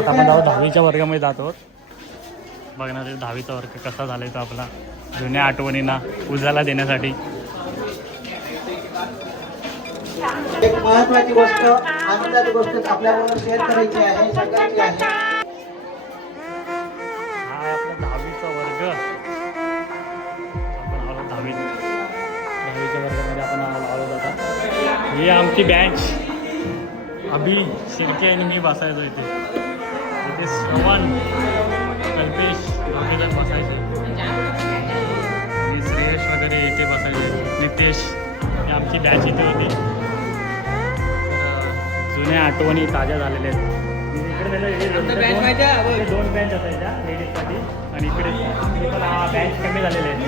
आता आपण 10वीच्या वर्गामध्ये जातो. बघणार 10वीचा वर्ग कसा झाला तो आपला जुन्या आठवणींना उजाला देण्यासाठी. एक महत्त्वाची गोष्ट, आनंदाची गोष्ट आपल्याबरोबर शेअर करायची आहे, सांगायची आहे. हा आपला 10वीचा वर्ग. आपण आलो 10वीच्या वर्गामध्ये आपण आलो जाता. ही आमची बँच. अभि शिर्के आणि मी बसायचो इथे. इथे श्रवण, कल्पेश वगैरे बसायचे आणि श्रेयश वगैरे इथे बसायचे. नितेश ही आमची बँच इथे होती. जुन्या आठवणी ताज्या झालेल्या आहेत. इकडे दोन बँच असायच्या लेडीजसाठी आणि इकडे पण हा बँच कमी झालेले आहेत.